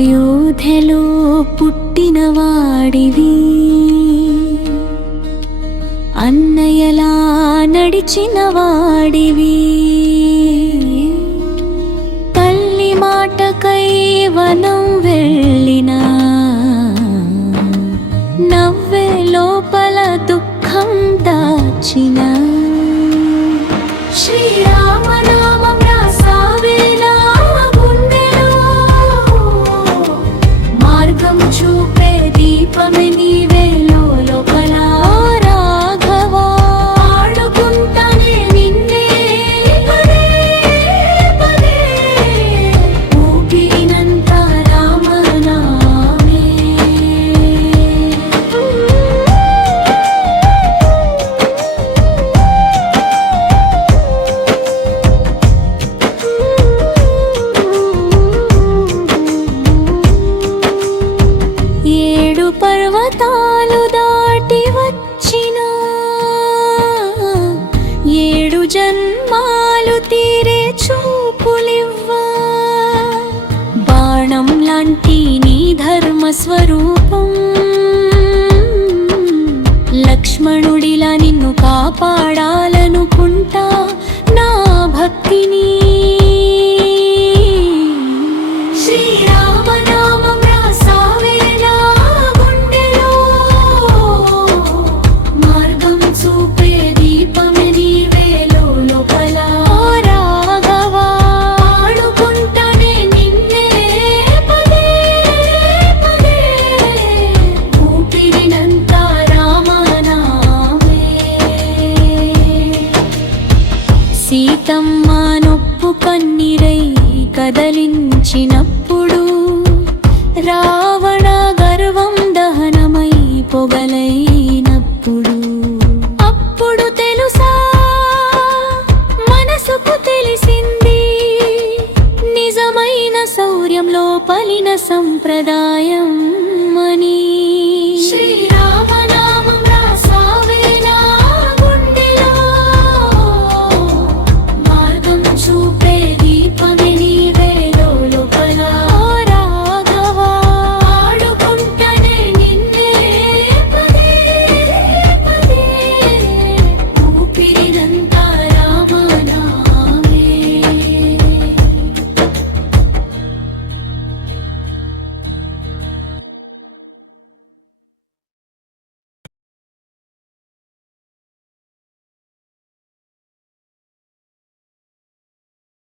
అయోధ్యలో పుట్టినవాడివి, అన్నయ్యలా నడిచినవాడివి, తల్లి మాటకై వనం వెళ్ళినా నవ్వే లోపల దుఃఖం దాచిన శ్రీరామనామం రాసావేలా గుండెలో, మార్గం చూపే దీపమే నీవే లోపల. రాఘవా పాడుకుంటానే నిన్నే పదే పదే, ఊపిరినంత రామనామే. ఏడు పర్వతాలు దాటి వచ్చిన, ఏడు జన్మాలు తీరే చూపులివ్వా, బాణం లాంటి నీ ధర్మ స్వరూపం, లక్ష్మణుడిలా నిన్ను కాపాడాలనుకుంటా నా భక్తిని. శ్రీరామనామం రాసావేలా గుండెలో, మార్గం చూపే దీపమే నీవే లోపల. రాఘవా పాడుకుంటానే నిన్నే పదే పదే, ఊపిరినంత రామనామే. సీతమ్మ నొప్పు కన్నీరై కదలించినప్పుడు, రావణ గర్వం దహనమై పొగలై